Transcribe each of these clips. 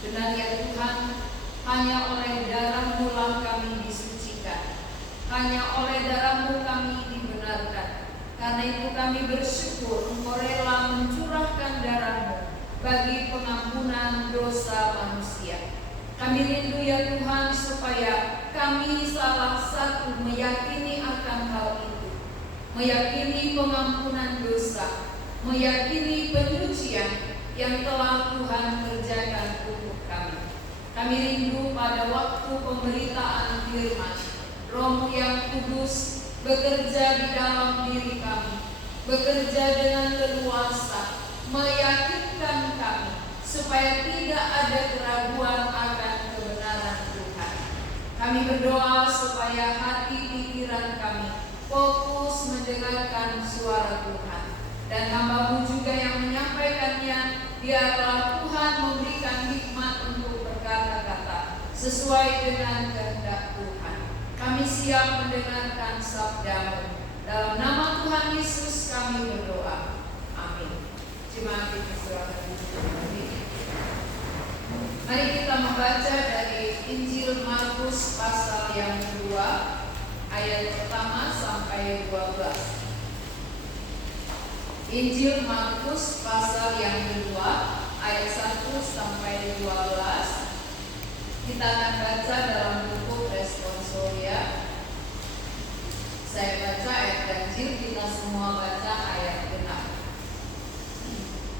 Benar ya Tuhan, hanya oleh darah-Mu lah kami disucikan, hanya oleh darah-Mu kami dibenarkan. Karena itu kami bersyukur Engkau rela mencurahkan darah-Mu bagi pengampunan dosa manusia. Kami rindu ya Tuhan supaya kami salah satu meyakini akan hal itu, meyakini pengampunan dosa, meyakini penyucian yang telah Tuhan kerjakan untuk kami. Kami rindu pada waktu pemberitaan firman, Roh-Mu yang kudus bekerja di dalam diri kami, bekerja dengan leluasa, meyakinkan kami supaya tidak ada keraguan akan kebenaran Tuhan. Kami berdoa supaya hati pikiran kami fokus mendengarkan suara Tuhan, dan hamba-Mu juga yang menyampaikannya, biarlah Tuhan memberikan hikmat untuk berkata-kata sesuai dengan kehendak Tuhan. Kami siap mendengarkan sabda-Mu. Dalam nama Tuhan Yesus kami berdoa. Amin. Jemaat dipersilakan duduk. Mari kita membaca dari Injil Markus pasal yang kedua, ayat pertama sampai 12. Injil Markus pasal yang kedua, ayat 1 sampai 12. Kita akan baca dalam buku responsoria. Saya baca ayat ganjil, kita semua baca ayat genap.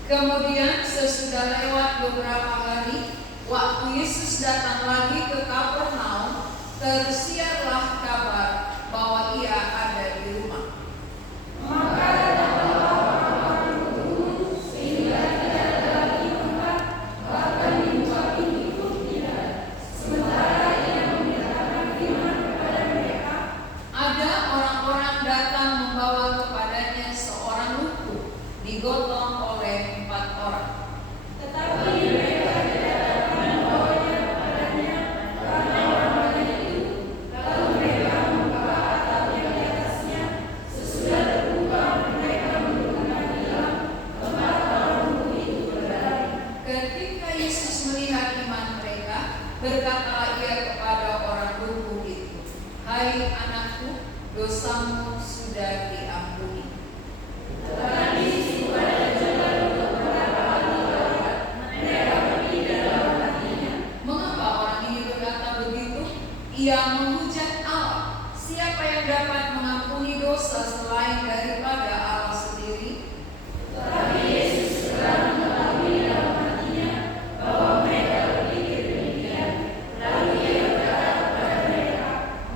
Kemudian sesudah lewat beberapa hari, waktu Yesus datang lagi ke Kapernaum, tersiarlah kabar bahwa Ia ada di rumah. Maka digotong oleh 4 orang. Tetapi mereka tidak dapat membawanya kepadanya karena orang banyak itu. Lalu mereka membuka atapnya di atasnya. Sesudah terbuka, mereka menemukan hilang keempat orang lumpuh itu berlari. Ketika Yesus melihat iman mereka, berkatalah Ia kepada orang lumpuh itu, "Hai anakku, dosamu sudah diampuni." Ia menghujat Allah. Siapa yang dapat mengampuni dosa selain daripada Allah sendiri? Tetapi Yesus segera mengetahui dalam hatinya bahwa mereka berpikir demikian. Lalu Ia berkata kepada mereka,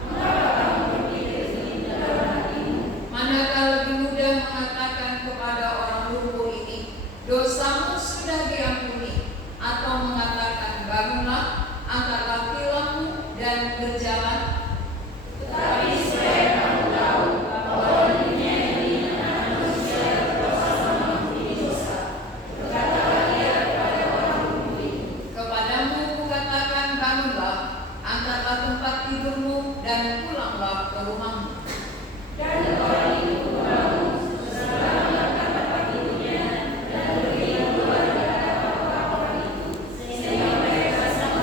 "Mengapa kamu berpikir begitu dalam hatimu? Manakah lebih mudah mengatakan kepada orang lumpuh ini, dosamu sudah diampuni, atau mengatakan, bangunlah, angkat kakimu dan berjalan?" Tetapi supaya kamu tahu bahwa dunia ini anak manusia berdosa mengampuni dosa, berkatalah Ia kepada orang lumpuh itu, "Kepadamu kukatakan, bangunlah, angkatlah tempat tidurmu dan pulanglah ke rumahmu." Dan orang itu bangun, segera mengangkat tempat tidurnya dan pergi keluar dari orang itu, sehingga mereka sama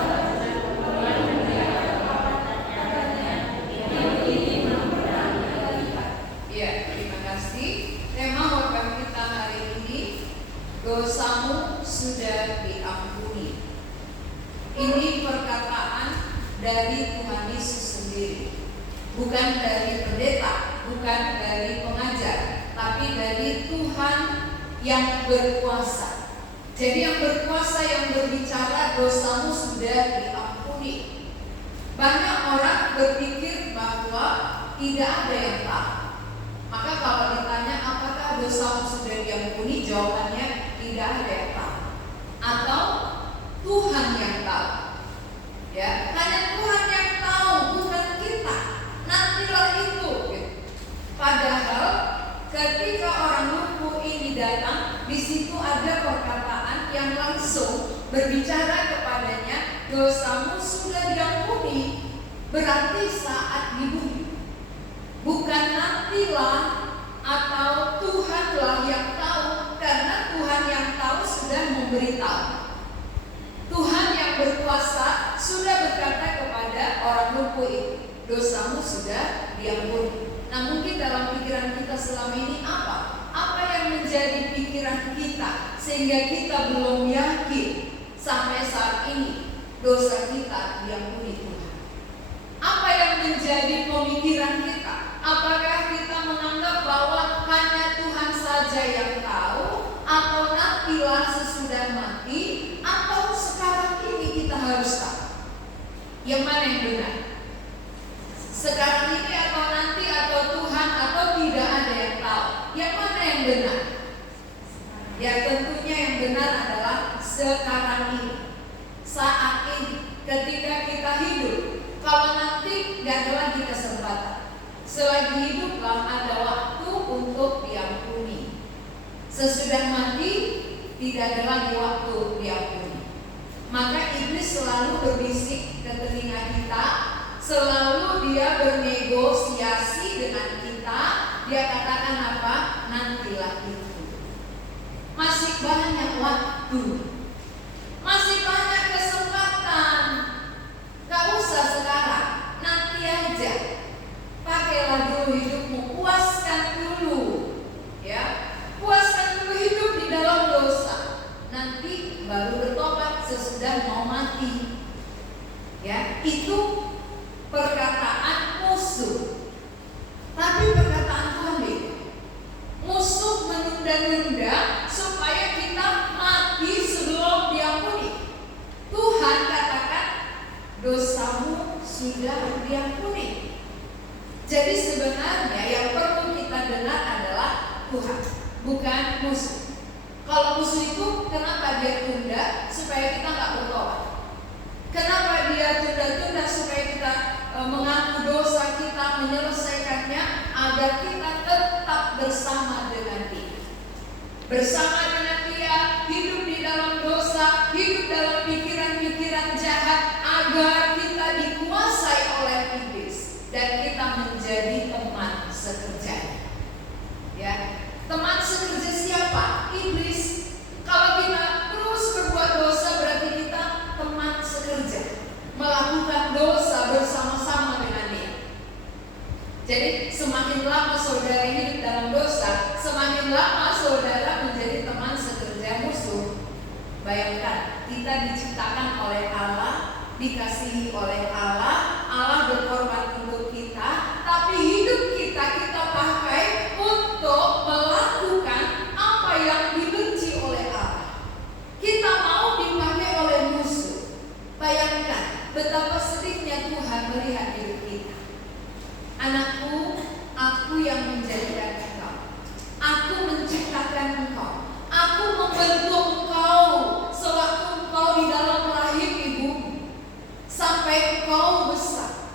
dosamu sudah diampuni. Ini perkataan dari Tuhan Yesus sendiri, bukan dari pendeta, bukan dari pengajar, tapi dari Tuhan yang berkuasa. Jadi yang berkuasa yang berbicara, dosamu sudah diampuni. Banyak orang berpikir bahwa tidak ada yang tahu. Maka kalau ditanya apakah dosamu sudah diampuni, jawabannya tidak ada yang tahu. Atau Tuhan yang tahu. Ya, hanya Tuhan yang tahu, bukan kita. Nantilah itu. Padahal ketika orang lumpuh ini datang, di situ ada perkataan yang langsung berbicara kepadanya, dosamu sudah diampuni. Berarti saat di bumi. Bukan nantilah atau Tuhanlah yang tahu, karena Tuhan yang tahu sudah memberitahu. Tuhan yang berkuasa sudah berkata kepada orang lumpuh itu, dosamu sudah diampuni. Nah, mungkin dalam pikiran kita selama ini apa? Apa yang menjadi pikiran kita sehingga kita belum yakin sampai saat ini dosa kita diampuni Tuhan? Apa yang menjadi pemikiran kita? Apakah kita menganggap bahwa hanya Tuhan saja yang tahu, atau nantilah sesudah mati, atau sekarang ini kita harus tahu? Yang mana yang benar? Sekarang ini atau nanti, atau Tuhan, atau tidak ada yang tahu? Yang mana yang benar? Ya, tentunya yang benar adalah sekarang ini, saat ini, ketika kita hidup. Kalau nanti gak ada lagi kesempatan. Selagi hiduplah ada waktu untuk diampuni. Sesudah mati tidak ada lagi waktu diampuni. Maka iblis selalu berbisik ke telinga kita, selalu dia bernegosiasi dengan kita. Dia katakan apa? Nantilah itu. Masih banyak waktu, masih banyak kesempatan. Gak usah sekarang, nanti aja. Pakailah dulu hidupmu, puaskan dulu, ya, puaskan dulu hidup di dalam dosa. Nanti baru bertobat sesudah mau mati. Ya, itu perkataan musuh. Tapi perkataan Tuhan beda. Musuh menunda-nunda supaya kita mati sebelum diampuni. Tuhan katakan dosamu sudah diampuni. Jadi sebenarnya yang perlu kita dengar adalah Tuhan, bukan musuh. Kalau musuh itu kenapa dia tunda? Supaya kita nggak bertobat. Kenapa dia tunda-tunda? Supaya kita mengaku dosa kita, menyelesaikannya, agar kita tetap bersama dengan Dia. Bersama dengan Dia, hidup di dalam dosa, hidup dalam pikiran-pikiran jahat, agar kita dikuasai oleh iblis dan kita menjadi teman sekerja. Ya, teman sekerja siapa? Iblis. Kalau kita terus berbuat dosa, berarti kita teman sekerja, melakukan dosa bersama-sama dengan Dia. Jadi semakin lama saudara hidup dalam dosa, semakin lama saudara menjadi teman sekerja musuh. Bayangkan, kita diciptakan oleh Allah, dikasihi oleh Allah, Allah berkorban untuk kita, tapi hidup kita pakai untuk melakukan apa yang dibenci oleh Allah. Kita mau dipakai oleh musuh. Bayangkan betapa sedihnya Tuhan melihat hidup kita. Anakku, aku yang menjadikan engkau, aku menciptakan engkau, aku membentuk engkau sewaktu engkau di dalam rahim ibumu, sampai engkau besar.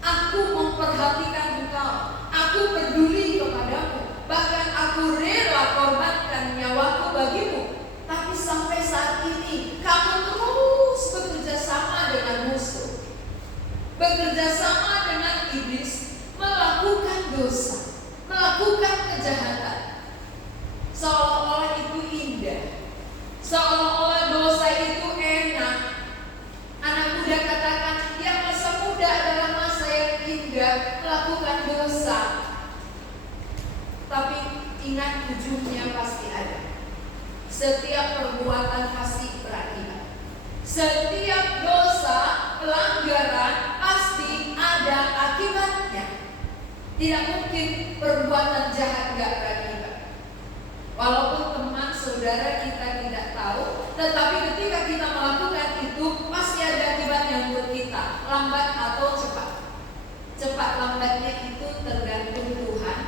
Aku memperhatikan engkau, aku peduli kepadamu, bahkan aku rela korbankan nyawaku bagimu. Tapi sampai saat ini kamu terus bekerja sama dengan musuh, bekerja sama dengan iblis, melakukan dosa, melakukan kejahatan. Seolah-olah itu indah, seolah-olah dosa itu enak. Anak muda katakan, ya masa muda adalah masa yang indah, melakukan dosa. Tapi ingat, ujungnya pasti ada. Setiap perbuatan pasti berakibat. Setiap dosa, pelanggaran pasti ada akibatnya. Tidak mungkin perbuatan jahat gak berakibat. Walaupun teman saudara kita tidak tahu, tetapi ketika kita melakukan itu pasti ada akibatnya untuk kita, lambat atau cepat. Cepat lambatnya itu tergantung Tuhan,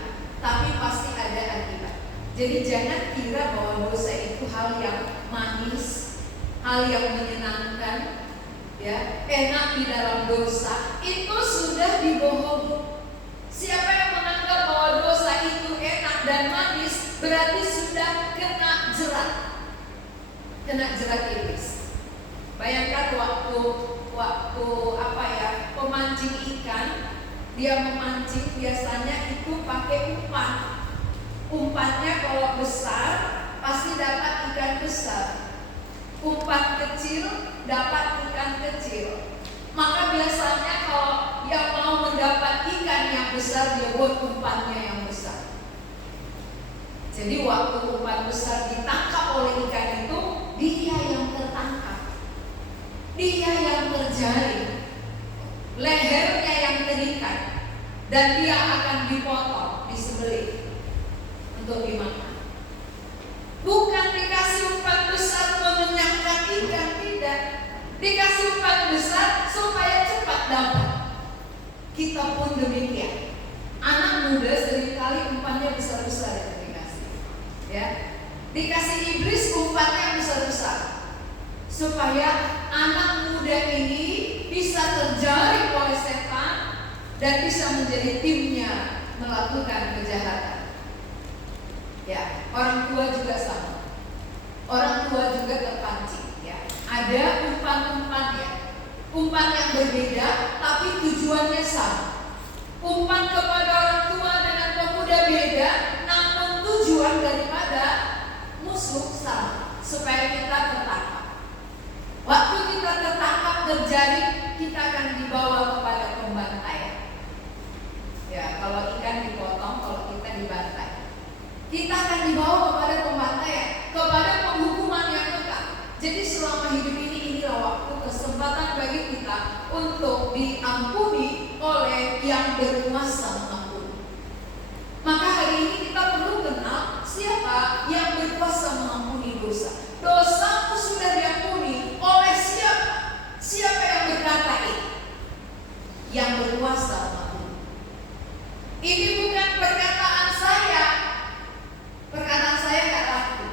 tapi pasti ada akibat. Jadi jangan kira bahwa dosa itu hal yang manis, hal yang menyenangkan, ya, enak di dalam dosa. Itu sudah dibohongi. Siapa yang menganggap bahwa dosa itu enak dan manis, berarti sudah kena jerat. Kena jerat iblis. Bayangkan waktu pemancing ikan, dia memancing biasanya itu pakai umpan. Umpannya kalau besar pasti dapat ikan besar. Umpan kecil dapat ikan kecil. Maka biasanya kalau yang mau mendapat ikan yang besar, dia buat umpannya yang besar. Jadi waktu umpan besar ditangkap oleh ikan itu, dia yang tertangkap, dia yang terjaring, lehernya yang terikat, dan dia akan dipotong, disembelih untuk dimakan. Bukan dikasih umpan besar mengenyangkan ikan, tidak. Dikasih umpan besar supaya cepat dapat. Kita pun demikian. Anak muda seringkali umpannya besar-besar yang dikasih, ya. Dikasih iblis umpannya besar-besar, supaya anak muda ini bisa terjaring oleh setan dan bisa menjadi timnya melakukan kejahatan. Ya, orang tua juga sama. Orang tua juga terpancing, ya. Ada umpan-umpannya, umpan yang berbeda tapi tujuannya sama. Umpan kepada orang tua dengan pemuda beda, namun tujuan daripada musuh sama, supaya kita tertangkap. Waktu kita tertangkap, terjaring, kita akan dibawa kepada pembantaian. Ya, kalau ikan dipotong, kalau kita dibantai, kita akan dibawa kepada pembantaian, kepada penghukuman yang kekal. Jadi selama hidup ini, inilah waktu kesempatan bagi kita untuk diampuni oleh yang berkuasa mengampuni. Maka hari ini kita perlu kenal siapa yang berkuasa mengampuni dosa. Dosamu sudah diampuni oleh siapa? Siapa yang berkata ini? Yang berkuasa mengampuni. Ini bukan perkataan saya. Perkataan saya gak laku,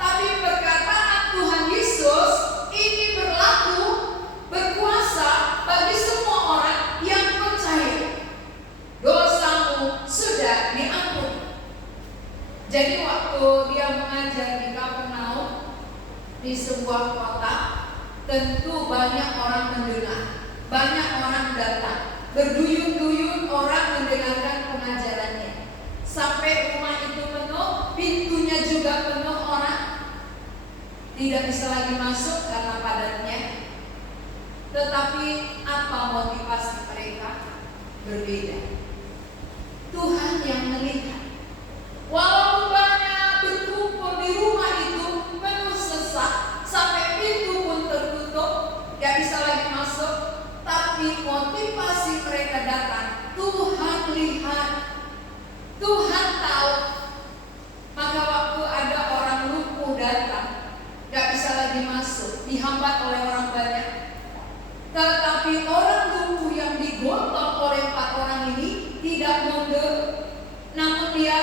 tapi perkataan Tuhan Yesus ini berlaku, berkuasa bagi semua orang yang percaya. Dosamu sudah diampuni. Jadi waktu dia mengajar di Kapernaum, di sebuah kota, tentu banyak orang mendengar, banyak orang datang, berduyun-duyun orang mendengarkan pengajarannya. Sampai rumah itu penuh, pintunya juga penuh orang, tidak bisa lagi masuk karena padatnya. Tetapi apa motivasi mereka? Berbeda. Tuhan yang melihat. Walaupun banyak berkumpul di rumah itu penuh sesak, sampai pintu pun tertutup, gak bisa lagi masuk, tapi motivasi mereka datang. Tuhan lihat, Tuhan tahu. Maka waktu ada orang lumpuh datang, gak bisa lagi masuk, dihambat oleh orang banyak. Tetapi orang lumpuh yang digotong oleh 4 orang ini tidak mundur, namun dia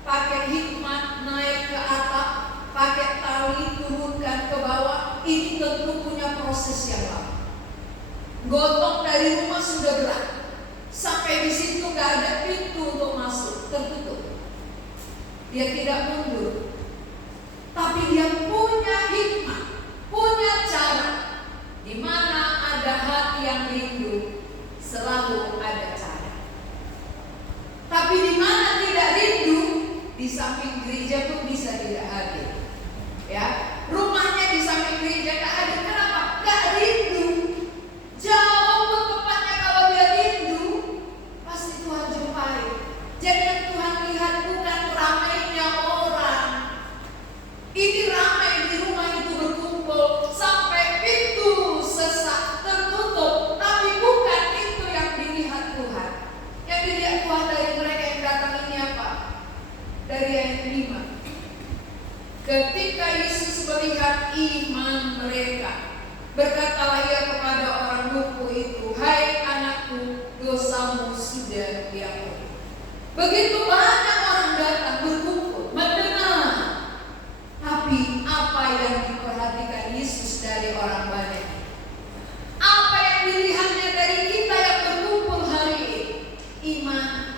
pakai hikmat naik ke atap, pakai tali turunkan ke bawah. Ini tentu punya proses yang lama. Gotong dari rumah sudah berat, sampai di situ gak ada pintu untuk masuk, tertutup. Dia tidak mundur, tapi dia punya hikmat, punya cara. Di mana ada hati yang rindu, selalu ada cara. Tapi di mana tidak rindu, di samping gereja pun bisa tidak hadir. Ya, rumahnya di samping gereja tak hadir. Kenapa? Gak rindu. Jauh pun tempatnya kalau dia rindu, pasti Tuhan jumpai. Jadi yang Tuhan lihat bukan ramainya orang. Ini ramai di rumah itu berkumpul sampai pintu sesak tertutup, tapi bukan itu yang dilihat Tuhan. Yang dilihat Tuhan dari mereka yang datang ini apa? Dari ayat 5. Ketika Yesus melihat iman mereka, berkatalah ia kepada orang lumpuh itu, "Hai anakku, dosamu sudah diampuni." Begitu banyak orang datang berkumpul mendengar, tapi apa yang diperhatikan Yesus dari orang banyak? Apa yang dilihatnya dari kita yang berkumpul hari ini? Iman.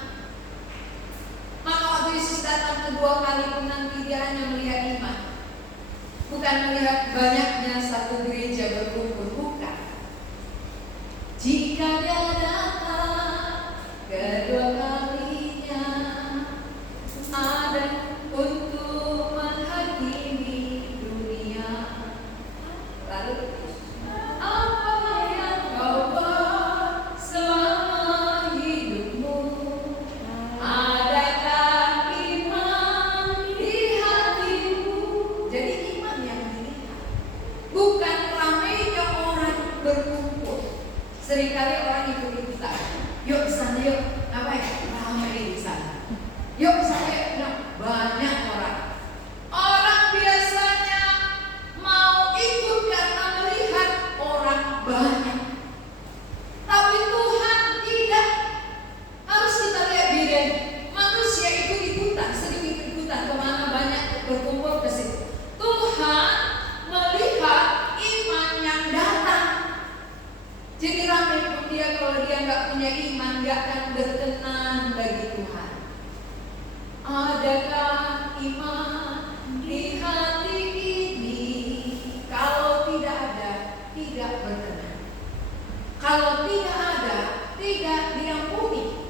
Maka waktu Yesus datang kedua kali pun nanti dia hanya melihat iman, bukan melihat banyaknya satu gereja berkumpul, bukan. yang gak punya iman gak akan berkenan bagi Tuhan. Adakah iman di hati ini? Kalau tidak ada, tidak berkenan. Kalau tidak ada, tidak diampuni.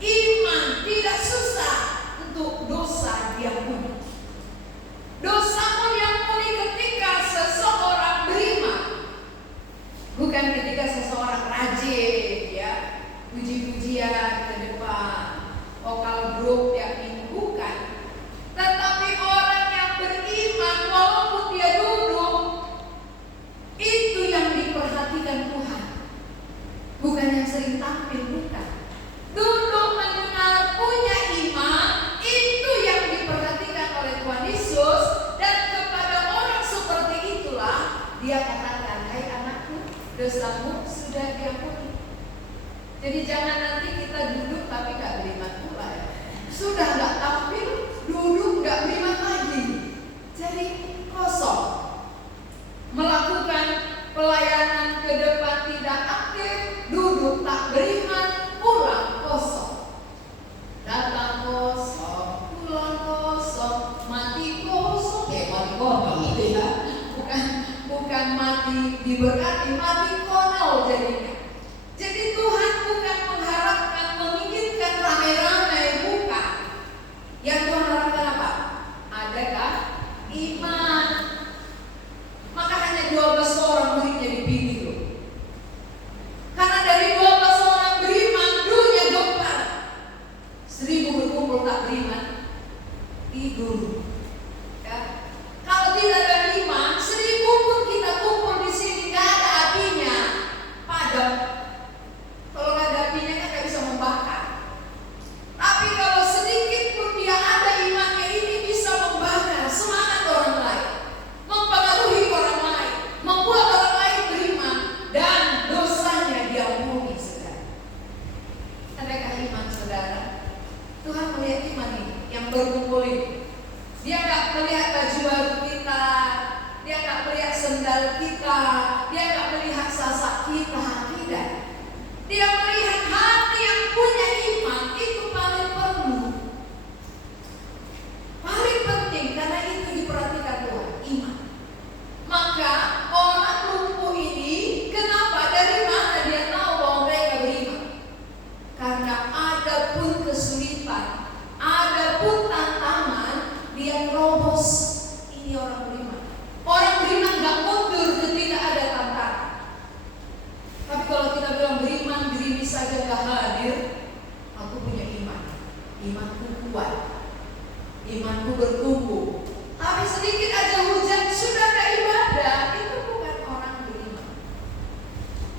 Iman tidak susah untuk dosa diampuni. Dosa pun diampuni ketika seseorang beriman, bukan ketika seseorang rajin, ya, puji-pujian ke depan, vokal grup yang ini, bukan. Tetapi orang yang beriman, walaupun dia duduk, itu yang diperhatikan Tuhan, bukan yang sering tampil, bukan. Duduk mendengar, punya iman, itu yang diperhatikan oleh Tuhan Yesus. Dan kepada orang seperti itulah dia katakan, hai anakku, dosamu sudah diampuni. Jadi jangan nanti kita duduk tapi gak beriman pula, ya. Sudah gak tampil, duduk gak beriman lagi. Jadi kosong. Melakukan pelayanan ke depan tidak aktif, duduk tak beriman, pulang kosong. Datang kosong, pulang kosong, mati kosong. Mati kosong itu ya. Bukan mati diberkati, mati konyol jadinya. Jadi Tuhan bukan mengharapkan, menginginkan rame-rame, bukan. Yang Tuhan harapkan apa? Adakah iman? Maka hanya 12 orang muridnya dipilih loh. Karena dari 12 orang beriman, dunia gempar. 1000 berkumpul tak beriman, tidur. Ya. Kalau tidak ada iman, 1000 pun kita kumpul di sini, gak ada apinya, padam. Kalau gak ada apinya kan gak bisa membakar. Tapi kalau sedikit pun dia ada imannya, ini bisa membakar semangat orang lain, mempengaruhi orang lain, membuat orang lain beriman, dan dosanya diampuni, saudara. Adakah iman, saudara? Tuhan melihat iman ini yang berkumpul ini. Dia gak melihat baju baru kita, dia gak melihat sendal kita, dia gak melihat sasak kita, tidak. Dia melihat hati yang punya iman, itu paling perlu, paling penting, karena itu diperhatikan Tuhan, iman. Maka orang lumpuh ini, kenapa? Dari mana dia tahu bahwa mereka beriman? Karena ada pun kesulitan, ada pun tantangan, dia terobos. Ini orang beriman. Orang beriman gak mundur ketika ada tantangan. Tapi kalau kita bilang beriman, gerimis saja gak hadir, aku punya iman, imanku kuat, imanku bertumbuh. Tapi sedikit aja hujan sudah gak ibadah, itu bukan orang beriman.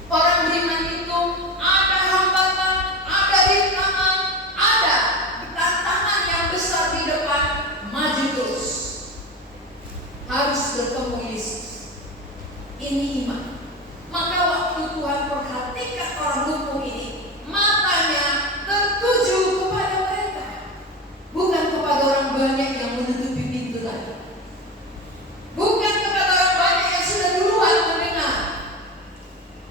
Orang beriman itu ada hambatan, ada rintangan, ada tantangan yang besar di depan, maju terus. Harus bertemu Yesus. Ini iman. Maka waktu Tuhan perhatikan orang lumpuh ini, matanya tertuju kepada mereka, bukan kepada orang banyak yang menutupi pintu tadi, bukan kepada orang banyak yang sudah duluan mendengar,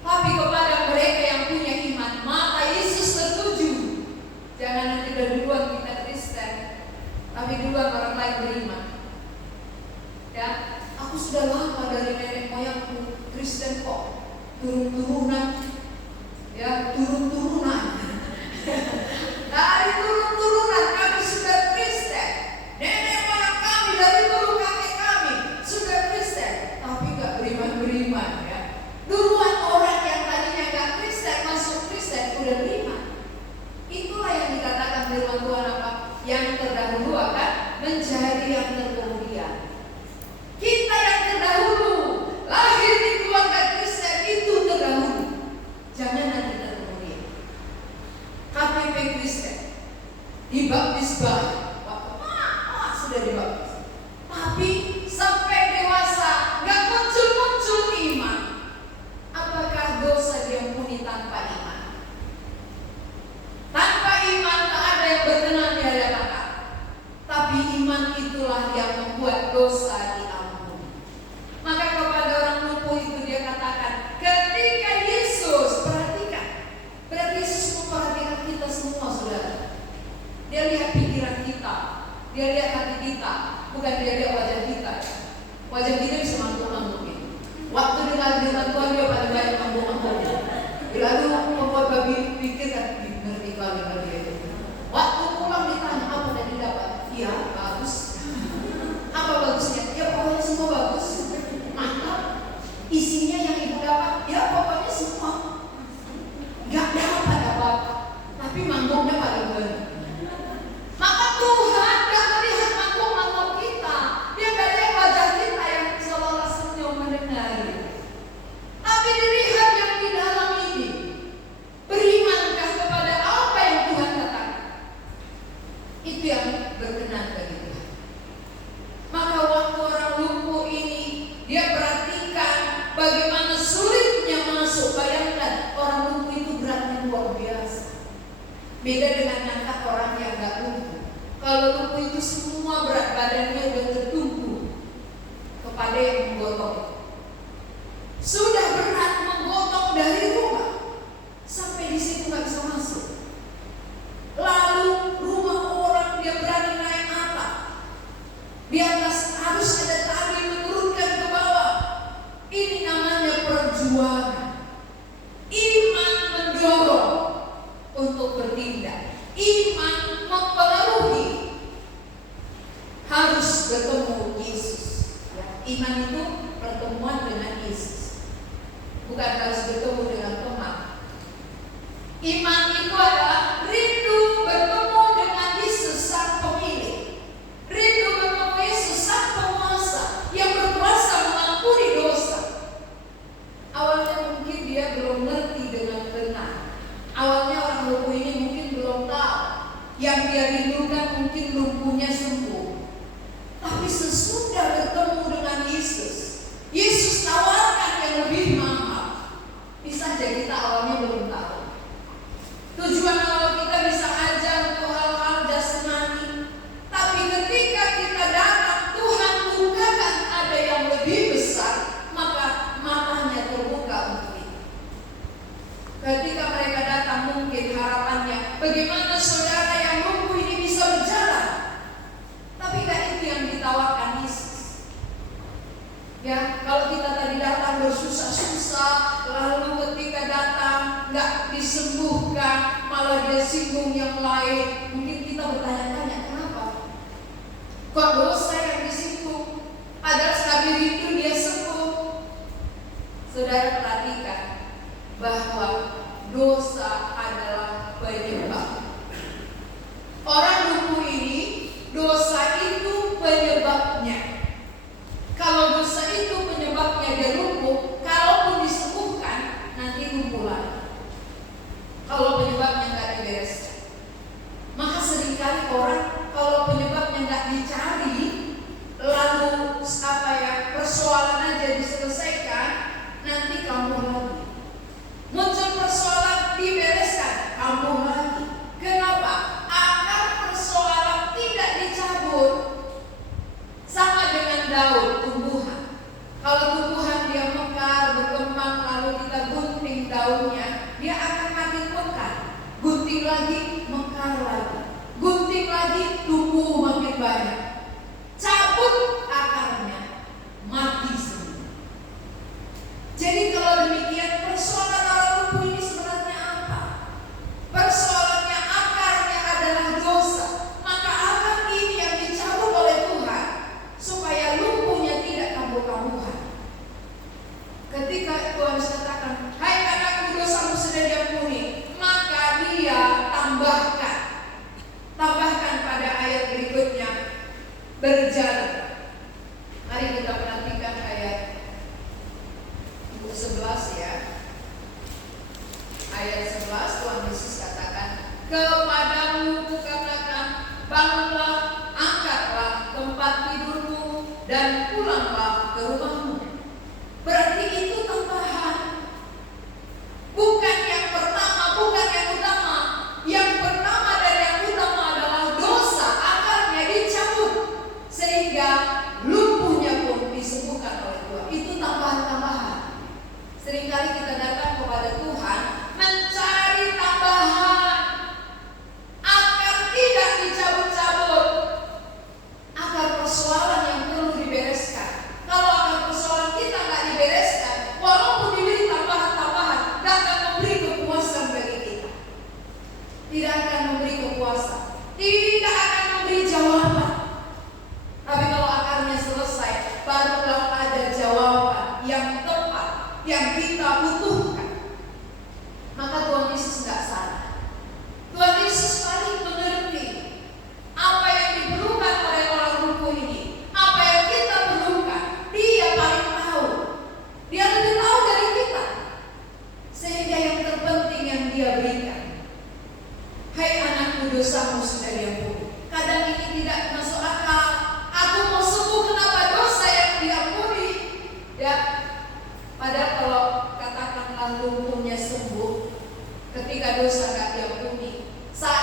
tapi kepada mereka yang punya iman. Mata Yesus tertuju. Jangan nanti duluan kita Kristen, tapi duluan orang lain beriman. Ya, aku sudah lama dari nenek moyangku Kristen kok, turun-turunan, ya, turun-turunan. Dari turun-turunan kami sudah Kristen. Nenek moyang kami dari turun kakek kami sudah Kristen, tapi gak beriman-beriman, ya. Duluan orang yang tadinya gak Kristen masuk Kristen udah beriman. Itulah yang dikatakan firman Tuhan apa? Yang terdahulu akan menjadi yang terkemudian. Kita yang terdahulu, lahir di keluarga Kristen itu terdahulu. Jangan nanti terkemudian. Beda dengan ngangkat orang yang gak lumpuh. Kalau lumpuh itu semua berat badannya udah tertumpu kepada yang menggotong. Sudah berat menggotong dari rumah sampai di situ gak bisa masuk. Lalu rumah orang dia berani naik atap. Di atas harus ada tali menurunkan ke bawah. Ini namanya perjuangan. Iman mendorong untuk bertindak. Iman mempengaruhi. Harus bertemu Yesus. Ya, iman itu pertemuan dengan Yesus. Bukan harus bertemu dengan teman. Iman itu adalah rindu bertemu dengan Yesus sang pemilik. Rindu bertemu Yesus sang penguasa yang berkuasa mengampuni dosa. Awalnya mungkin dia belum ngerti dengan benar. Awalnya orang lumpuh ini mungkin belum tahu. Yang dia rindukan mungkin lumpuhnya sembuh. Tapi sesudah bertemu dengan Yesus, Yesus tawarkan yang lebih mahal. Bisa jadi kita awalnya belum tahu. Tujuan awal kita bisa aja untuk hal-hal jasmani. Tapi ketika kita datang, Tuhan bukakan ada yang lebih besar, maka matanya terbuka untuk kita. Ketika mereka datang mungkin harapannya, bagaimana saudara yang lumpuh ini bisa berjalan? Tapi gak itu yang ditawarkan Yesus. Ya, kalau kita tadi datang bersusah-susah, lalu ketika datang gak disembuhkan, malah dia singgung yang lain, mungkin kita bertanya-tanya kenapa? Kok dosa yang disinggung? Padahal sekali itu dia sembuh. Saudara perhatikan bahwa dosa adalah penyebab. Orang lumpuh ini, dosa itu penyebabnya. Kalau dosa itu penyebabnya dia lumpuh, kalaupun disembuhkan, nanti lumpuh lagi. Kalau penyebabnya nggak dibereskan, maka seringkali orang kalau penyebabnya nggak dicari, lalu persoalan aja diselesaikan, nanti kambuh lagi. Muncul persoalan dibereskan, kambuh lagi. Kenapa? Akar persoalan tidak dicabut. Sama dengan daun tumbuhan. Kalau tumbuhan dia mekar, berkembang, lalu kita gunting daunnya, dia akan makin mekar. Gunting lagi, mekar lagi. Gunting lagi, tumbuh makin banyak. Cabut akarnya, mati semua. Jadi kalau demikian, persoalan orang lumpuh ini sebenarnya apa? Persoalannya akarnya adalah dosa. Maka akar ini yang dicabut oleh Tuhan supaya lumpuhnya tidak kambuh-kambuhan. Ketika Tuhan katakan, hai anakku, dosamu sudah diampuni, maka dia tambahkan pada ayat berikutnya, berjalan. Mari kita perhatikan ayat 11 ya. Ayat 11 Tuhan Yesus katakan, kepadamu kukatakan, bangunlah, angkatlah tempat tidurmu dan pulanglah ke rumahmu. Berarti itu tambahan. Bukan yang pertama, bukan yang utama. Yang pertama dan yang utama adalah dosa, akarnya dicabut sehingga lumpuhnya pun disembuhkan oleh Tuhan. Itu tambahan-tambahan. Seringkali kita datang kepada Tuhan mencari tambahan. Akar tidak dicabut-cabut. Akar persoalan yang perlu dibereskan. Kalau akar persoalan kita nggak dibereskan, walaupun diberi tambahan-tambahan, nggak akan memberi kepuasan bagi kita. Tidak akan memberi kepuasan. Tidak akan memberi jawaban. Tapi kalau akarnya selesai, barulah ada jawaban yang tepat, yang kita butuhkan. Maka Tuhan Yesus nggak salah. Tuhan Yesus paling mengerti apa yang diperlukan oleh orang lumpuh ini, apa yang kita perlukan. Dia paling tahu. Dia lebih tahu dari kita. Sehingga yang terpenting yang dia berikan, hai anakku, dosamu sudah diampuni. Kadang ini tidak masuk akal. Aku mau sembuh, kenapa dosa yang diampuni? Ya, padahal kalau katakanlah lumpuhnya sembuh, ketika dosa nggak diampuni, saat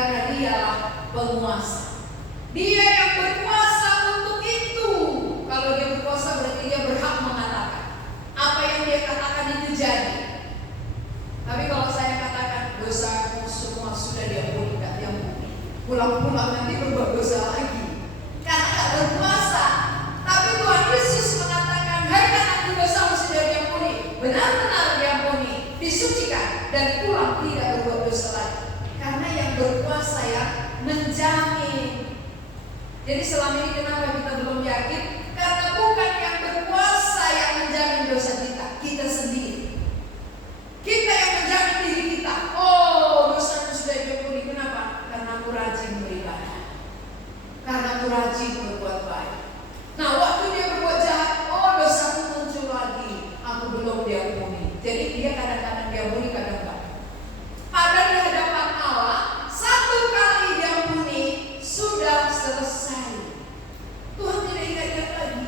karena Dialah penguasa. Dia yang berkuasa untuk itu. Kalau Dia berkuasa berarti Dia berhak mengatakan apa yang Dia katakan itu jadi. Tapi kalau saya katakan dosamu semua sudah diampuni, tidak diampuni, pulang-pulang nanti berbuat dosa lagi karena tidak berkuasa. Tapi Tuhan Yesus mengatakan, hai anakku, dosamu sudah diampuni, benar-benar diampuni, disucikan, dan pulang tidak berbuat dosa lagi. Karena yang berkuasa yang menjamin. Jadi selama ini kenapa kita belum yakin? Karena bukan yang berkuasa yang menjamin dosa kita, kita sendiri. Kita yang menjamin diri kita. Oh, dosaku sudah diampuni. Kenapa? Karena aku rajin beribadah, karena aku rajin berbuat baik. Nah, waktu dia berbuat jahat, oh dosaku muncul lagi, aku belum diampuni. Jadi dia kadang-kadang diampuni, kadang enggak. Padahal di hadapan Allah, satu kali diampuni sudah selesai. Tuhan tidak ingat lagi.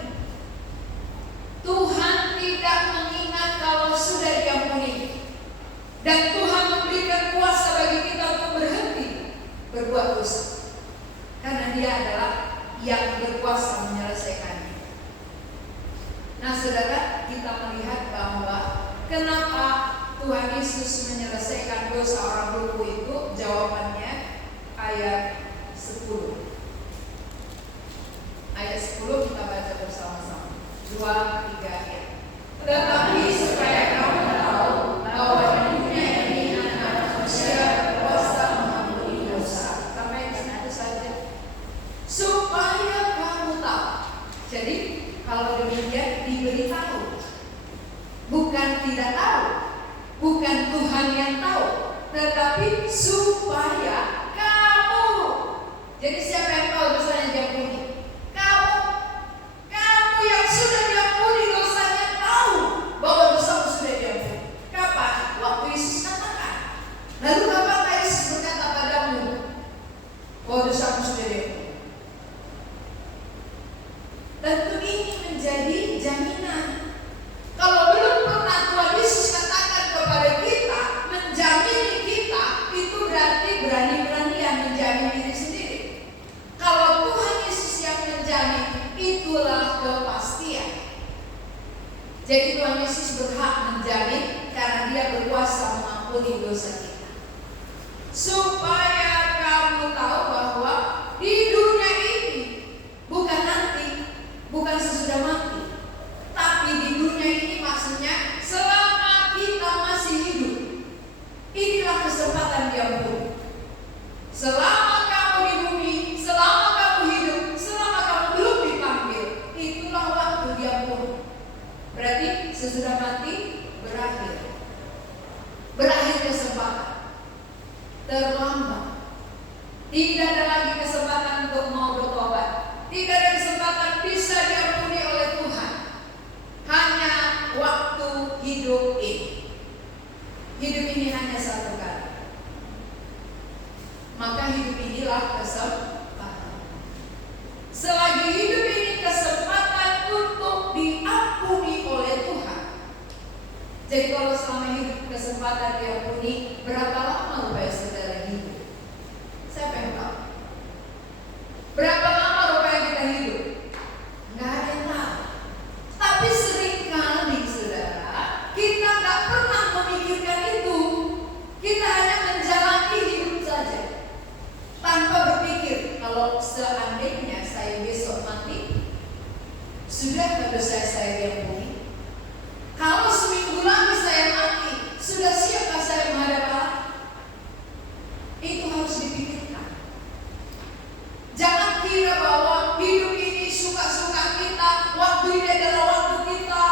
Tuhan tidak mengingat kalau sudah diampuni. Dan Tuhan memberikan kuasa bagi kita untuk berhenti berbuat dosa. Karena Dia adalah yang berkuasa menyelesaikannya. Nah saudara, kita melihat bahwa kenapa Tuhan Yesus menyelesaikan dosa orang lumpuh itu, jawabannya ayat 10. Ayat 10 kita baca bersama-sama. 2, 3 ayat. Tetapi supaya kamu tahu bahwa di dunia ini anak manusia berkuasa mengampuni dosa. Sampai di sana saja. Supaya kamu tahu. Jadi kalau demikian diberitahu, bukan tidak tahu, bukan Tuhan yang tahu, tetapi supaya kamu. Jadi siapa yang tahu dosanya diampuni? Kamu yang sudah diampuni dosanya tahu bahwa dosamu sudah diampuni. Kapan? Waktu Yesus katakan. Lalu kapan Yesus berkata padamu bahwa dosamu sudah diampuni? Tentu ini menjadi jaminan. Kalau belum pernah Tuhan Yesus katakan kepada kita, menjamini kita, itu berarti berani-beranian menjamin diri sendiri. Kalau Tuhan Yesus yang menjamin, itulah kepastian. Jadi Tuhan Yesus berhak menjamin karena Dia berkuasa mengampuni dosa kita. Supaya kamu tahu bahwa di dunia ini, bukan nanti, bukan sesudah mati, tapi di dunia ini maksudnya selama kita masih hidup, inilah kesempatan diampuni. Selama kamu di bumi, selama kamu hidup, selama kamu belum dipanggil, itulah waktu diampuni. Berarti sesudah mati berakhir kesempatan, terlambat. Tidak ada lagi kesempatan untuk mau bertobat. Tidak ada kesempatan bisa diampuni oleh Tuhan. Hanya waktu hidup ini. Hidup ini hanya satu kali. Maka hidup inilah kesempatan. Selagi hidup ini kesempatan untuk diampuni oleh Tuhan. Jadi kalau selama hidup kesempatan diampuni, berapa lama supaya saudara hidup? Siapa yang tahu? Berapa lama rupanya kita hidup? Nggak ada yang tahu. Tapi seringkali saudara, kita nggak pernah memikirkan itu. Kita hanya menjalani hidup saja, tanpa berpikir kalau seandainya saya besok mati, sudah dosa saya diampuni? Kalau seminggu lagi saya mati, sudah siapkah saya menghadap Allah? Itu harus dipikirkan. Jangan kira bahwa hidup ini suka-suka kita, waktu ini adalah waktu kita.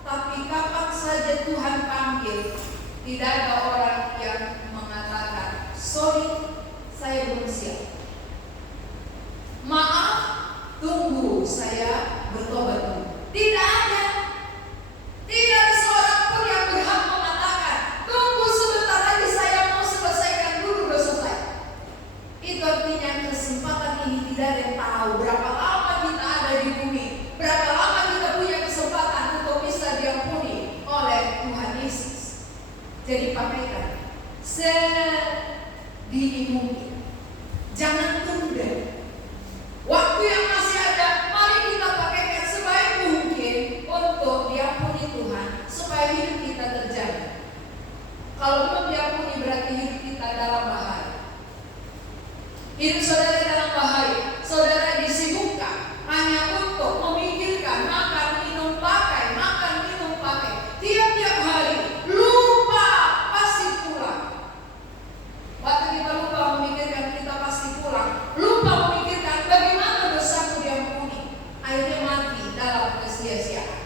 Tapi kapan saja Tuhan panggil, tidak ada orang yang mengatakan, sorry, saya belum siap. Maaf, tunggu saya bertobat dulu. Tidak ada. Tidak ada seorang pun yang berhak mengatakan, tunggu sebentar lagi saya mau selesaikan dulu dosa saya. Itu artinya kesempatan ini tidak ada yang tahu berapa lama kita ada di bumi, berapa lama kita punya kesempatan untuk bisa diampuni oleh Tuhan Yesus. Jadi pakaikan dini mungkin. Jangan tunda. Waktu yang masih ada, mari kita pakaikan sebaik mungkin untuk diampuni Tuhan, supaya hidup kita terjaga. Kalau belum diampuni berarti hidup kita dalam bahaya. Hidup saudara dalam bahaya. Saudara disibukkan hanya untuk memikirkan makan, minum, pakai, makan, minum, pakai. Tiap-tiap hari lupa pasti pulang. Waktu kita lupa memikirkan kita pasti pulang, lupa memikirkan bagaimana dosaku diampuni, akhirnya mati dalam kesia-siaan.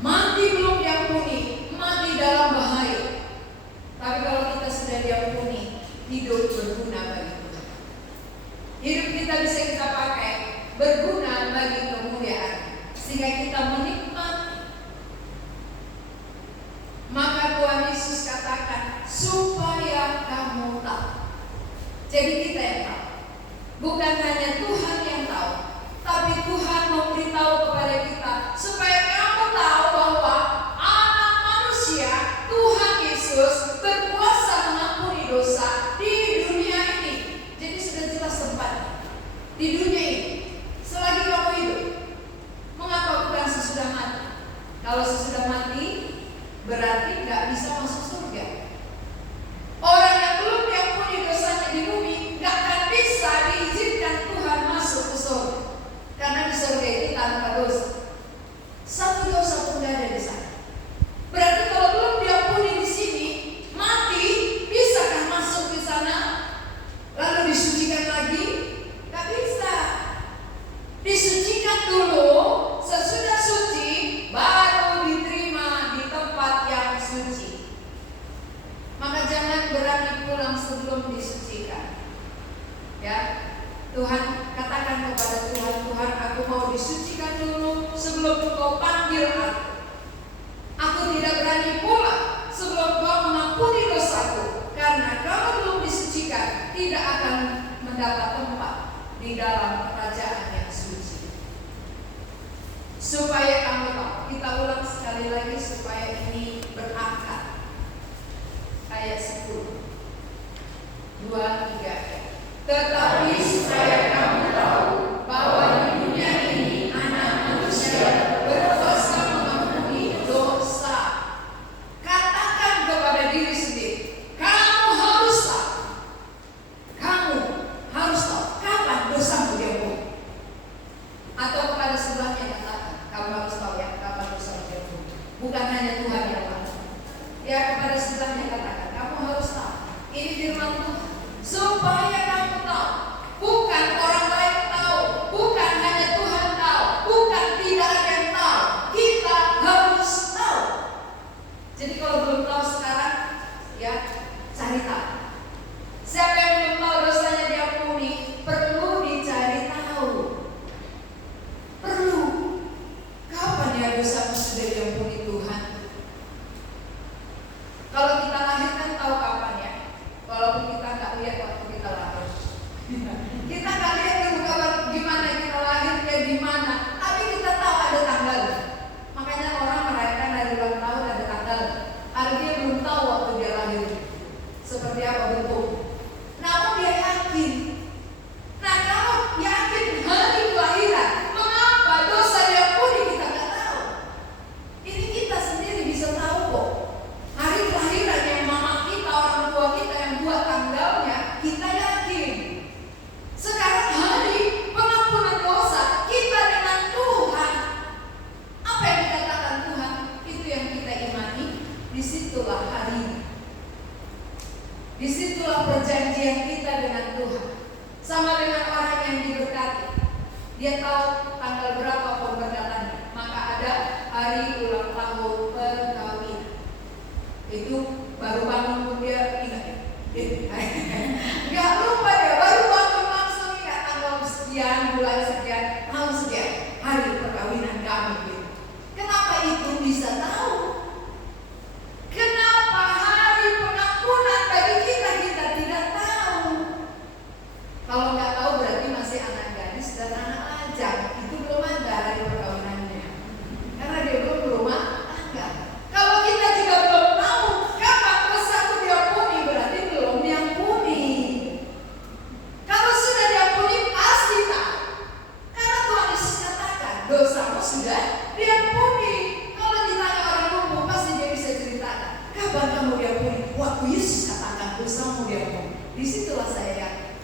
Mati belum diampuni, mati dalam bahaya. Tapi kalau kita sudah diampuni, hidup berguna bagi Tuhan. Hidup kita bisa kita pakai berguna bagi kemuliaan, sehingga kita menikmati. Maka Tuhan Yesus katakan, supaya kamu tahu. Jadi kita yang tahu, bukan hanya Tuhan yang tahu, tapi Tuhan memberitahu kepada kita supaya kamu tahu bahwa Anak Manusia, Tuhan Yesus, berkuasa mengampuni dosa di dunia ini. Jadi sudah jelas tempatnya di dunia ini. Selagi kamu hidup, mengapa bukan sesudah mati? Kalau sesudah mati, berarti nggak bisa masuk surga. Orang yang belum diampuni dosanya di bumi nggak akan bisa diizinkan Tuhan masuk ke surga, karena di surga itu tanpa dosa. Satu dosa pun nggak ada di sana. Berarti kalau belum diampuni di sini, mati, bisakah masuk di sana? Lalu disucikan lagi? Nggak bisa. Disucikan dulu, sesudah suci baru diterima di tempat yang suci. Maka jangan berani pulang sebelum disucikan. Ya, Tuhan katakan kepada Tuhan, Tuhan, aku mau disucikan dulu sebelum Engkau panggil aku. Aku tidak berani pulang sebelum Engkau mengampuni dosaku, karena kalau belum disucikan tidak akan mendapat tempat di dalam kerajaan yang suci. Supaya kamu tahu, kita ulang sekali lagi supaya ini berakar. Ayat 10, 2, 3. Tetapi supaya kamu tahu bahwa di dunia ini Anak Manusia berkuasa mengampuni dosa. Katakan kepada diri sendiri, kamu harus tahu. Kamu harus tahu kapan dosamu diampuni. Atau kepada sebelahnya katakan, kamu harus tahu ya kapan dosamu diampuni. Bukan hanya Tuhan yang tahu. Ya, kepada sebelahnya katakan, kamu harus tahu. Ini firman Tuhan. Supaya kamu tahu, bukan orang lain tahu, bukan hanya Tuhan tahu, bukan tidak ada yang tahu. Kita harus tahu. Jadi kalau belum tahu sekarang, ya cari tahu. Siapa yang belum tahu dosanya diampuni, perlu dicari tahu. Perlu. Kapan ya dosamu sudah diampuni Tuhan? Kalau kita lahir kan tahu kapan ya. Walaupun kita nggak lihat waktu kita lahir. Kita nggak lihat dulu kapan gimana kita lahirnya di mana. Tapi kita tahu ada tanggal. Makanya orang merayakan hari ulang tahun ada tanggal. Artinya belum tahu waktu dia lahir seperti apa bentuk. Namun dia yakin. Nah, kalau yakin hari kelahiran, mengapa dosa diampuni kita nggak tahu? Ini kita sendiri bisa tahu kok. Hari kelahiran yang mama kita, orang tua kita yang buat tanggalnya, kita yakin. Sekarang hari pengampunan dosa kita dengan Tuhan. Apa yang dikatakan Tuhan, itu yang kita imani. Disitulah hari. Disitulah perjanjian kita dengan Tuhan. Sama dengan orang yang diberkati. Dia tahu tanggal berapa pemberkatannya. Maka ada hari ulang tahun perkawinan. Itu baru bangun pun dia ingat. Gak lupa ya, baru bangun langsung ingat tanggal sekian, bulan sekian, tahun sekian, hari perkawinan kami. Kenapa itu bisa tahu? Kenapa hari pengampunan bagi kita tidak tahu? Kalau nggak tahu berarti masih anak gadis dan anak lajang. Itu belum ada hari perkawinannya, karena dia belum berumah tangga. Kalau kita juga belum tahu kapan dosaku diampuni, berarti belum diampuni. waktu Yesus katakan dosamu diampuni, disitulah saya yakin.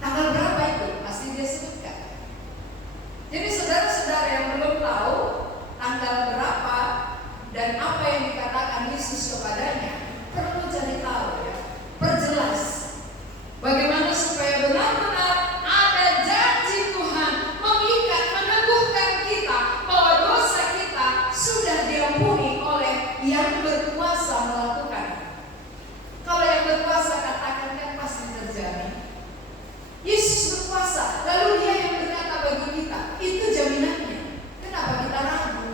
Tanggal berapa itu? Pasti dia sebutkan. Jadi saudara-saudara yang belum tahu tanggal berapa dan apa yang dikatakan Yesus kepadanya, perlu cari tahu ya. Perjelas bagaimana supaya benar-benar ada janji Tuhan mengikat, meneguhkan kita bahwa dosa kita sudah diampuni oleh yang berkuasa melakukan. Kalau yang berkuasa katakan kan pasti terjadi. Yesus berkuasa, lalu dia yang berkata bagi kita, itu jaminannya. Kenapa kita ragu?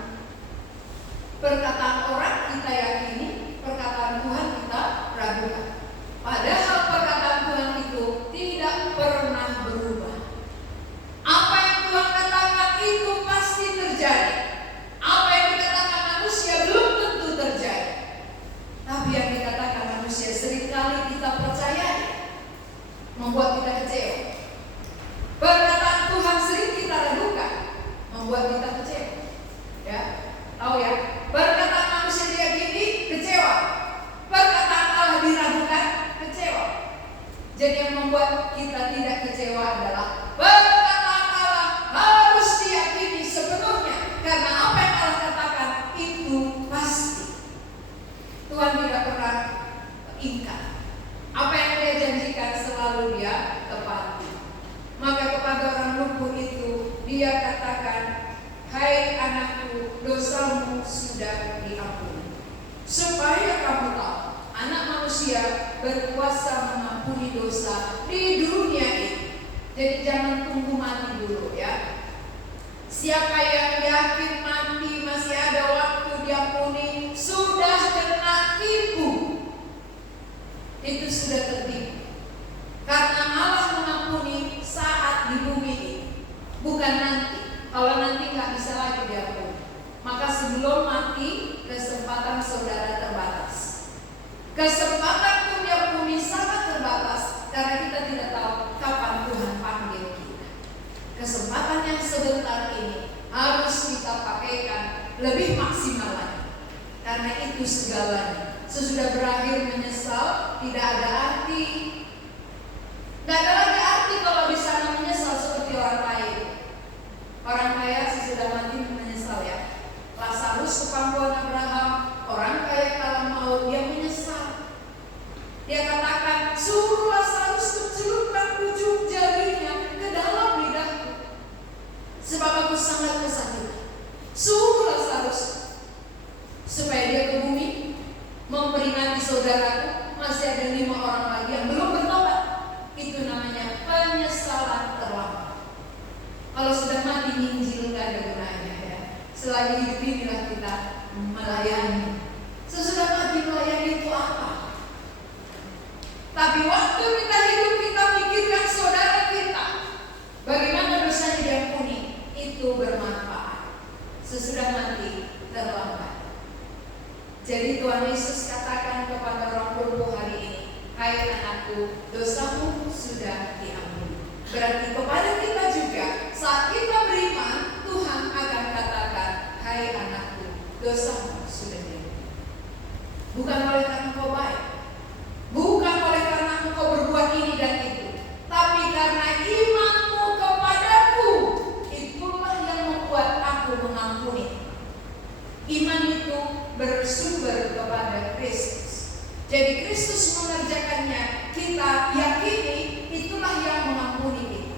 Perkataan orang kita yakini, perkataan Tuhan kita ragukan. Padahal perkataan Tuhan itu tidak pernah berubah. Apa yang Tuhan katakan itu pasti terjadi. Apa yang dikatakan manusia belum tentu terjadi. Tapi yang dikatakan manusia seringkali kita percayai, membuat kita kecewa. Perkataan Tuhan sering kita ragukan, membuat kita kecewa. Ya, tahu ya? Perkataan manusia diyakini, kecewa. Perkataan Allah diragukan, kecewa. Jadi yang membuat kita tidak kecewa adalah perkataan Allah harus diyakini sepenuhnya, karena apa yang Allah katakan itu pasti. Tuhan tidak pernah ingkar. Apa yang dia janjikan selalu dia tepati. Maka kepada orang lumpuh itu dia katakan, hai anakku, dosamu sudah diampuni. Supaya kamu tahu, anak manusia berkuasa mengampuni dosa di dunia ini. Jadi jangan tunggu mati dulu ya. Siapa yang yakin mati masih ada waktu diampuni, sudah kena tipu. Itu sudah tertipu. Karena Allah mengampuni saat di bumi ini, bukan nanti. Kalau nanti nggak bisa lagi diampuni, maka sebelum mati kesempatan saudara terbatas. Kesempatan untuk diampuni sangat terbatas karena kita tidak tahu kapan Tuhan panggil kita. Kesempatan yang sebentar ini harus kita pakaikan lebih maksimal lagi, karena itu segalanya. Sesudah berakhir menyesal tidak ada arti. Tidak ada lagi arti kalau di sana menyesal seperti orang kaya. Orang kaya sesudah mati menyesal ya. Lazarus ke pangkuan Abraham, orang kaya kalah maut, dia menyesal. Dia katakan, suruh Lazarus mencelupkan ujung jarinya ke dalam lidahku, sebab aku sangat kesakitan. Suruh Lazarus supaya dia ke bumi memperingati saudaraku, masih ada 5 orang lagi yang belum bertobat. Itu namanya penyesalan terlambat. Kalau sudah mati nginjil nggak ada gunanya ya. Selagi hidup inilah kita melayani. Sesudah mati melayani itu apa? Tapi waktu kita hidup kita pikirkan saudara kita, bagaimana dosanya diampuni, itu bermanfaat. Sesudah mati terlambat. Jadi Tuhan Yesus katakan kepada orang lumpuh hari ini, hai anakku, dosamu sudah diampuni. Berarti kepada kita juga, saat kita beriman, Tuhan akan katakan, hai anakku, dosamu sudah diampuni. Bukan oleh karena engkau baik, bukan oleh karena engkau berbuat ini dan itu, tapi karena imanmu kepadaku, itulah yang membuat aku mengampuni. Iman itu bersumber kepada Kristus. Jadi Kristus mengerjakannya, kita yakini itulah yang mengampuni kita.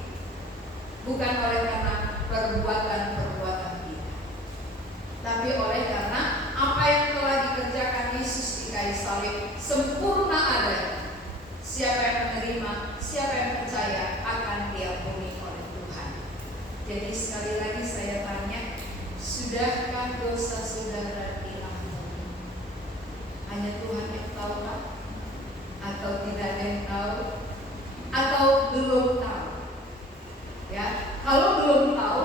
Bukan oleh karena perbuatan-perbuatan kita, tapi oleh karena apa yang telah dikerjakan Yesus di kayu salib, sempurna adanya. Siapa yang menerima, siapa yang percaya akan diampuni oleh Tuhan. Jadi sekali lagi saya tanya, sudahkah dosa saudara diampuni? Hanya Tuhan yang tahu kan? Atau tidak ada yang tahu? Atau belum tahu? Ya, kalau belum tahu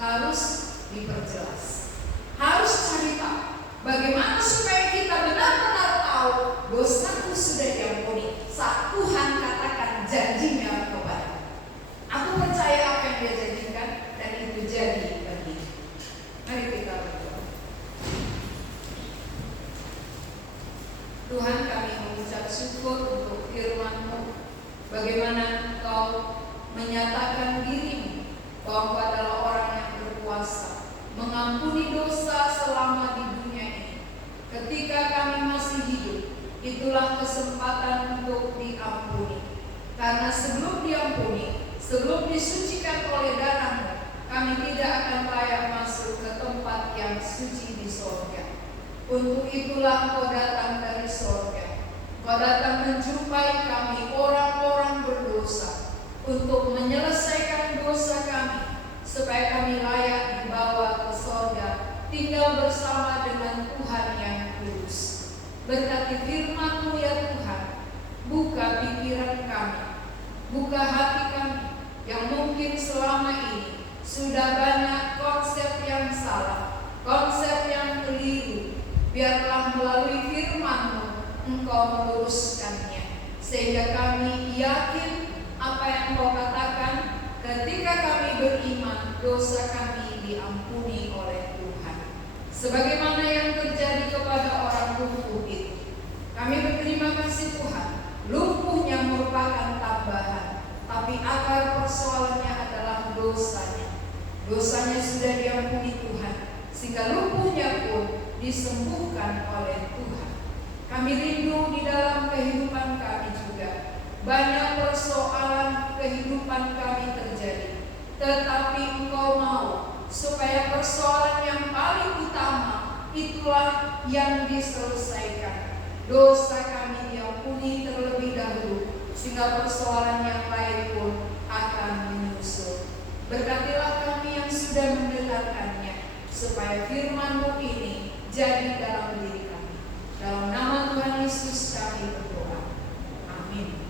harus diperjelas. Harus cari tahu. Bagaimana supaya kita benar-benar tahu dosaku sudah diampuni saat Tuhan katakan janjinya kepada. Aku percaya apa yang Dia janjikan dan itu jadi bagi. Mari kita berdoa. Tuhan, kami mengucap syukur untuk firman-Mu. Bagaimana Engkau menyatakan diri-Mu bahwa Engkau adalah orang yang berkuasa, mengampuni dosa selama di dunia ini. Ketika kami masih hidup, itulah kesempatan untuk diampuni. Karena sebelum diampuni, sebelum disucikan oleh darah-Mu, kami tidak akan layak masuk ke tempat yang suci di sorga. Untuk itulah Engkau datang dari sorga. Engkau datang menjumpai kami orang-orang berdosa untuk menyelesaikan dosa kami, supaya kami layak dibawa ke sorga, tinggal bersama dengan Tuhan yang kudus. Berkati firman-Mu ya Tuhan, buka pikiran kami, buka hati kami yang mungkin selama ini sudah banyak konsep yang salah, konsep yang keliru. Biarlah melalui firman-Mu Engkau meluruskannya, sehingga kami yakin apa yang Engkau katakan. Ketika kami beriman, dosa kami diampuni oleh Tuhan. Sebagaimana yang terjadi kepada orang lumpuh itu, kami berterima kasih Tuhan. Lumpuhnya merupakan tambahan, tapi akar persoalannya adalah dosanya. Dosanya sudah diampuni Tuhan, sehingga lumpuhnya pun disembuhkan oleh Tuhan. Kami rindu di dalam kehidupan kami juga. Banyak persoalan kehidupan kami terjadi, tetapi Engkau mau supaya persoalan yang paling utama itulah yang diselesaikan. Dosa kami diampuni terlebih dahulu, sehingga persoalan yang lain pun akan menyusul. Berkatilah kami yang sudah mendengarkannya, supaya firman-Mu ini jadi dalam diri kami. Dalam nama Tuhan Yesus kami berdoa. Amin.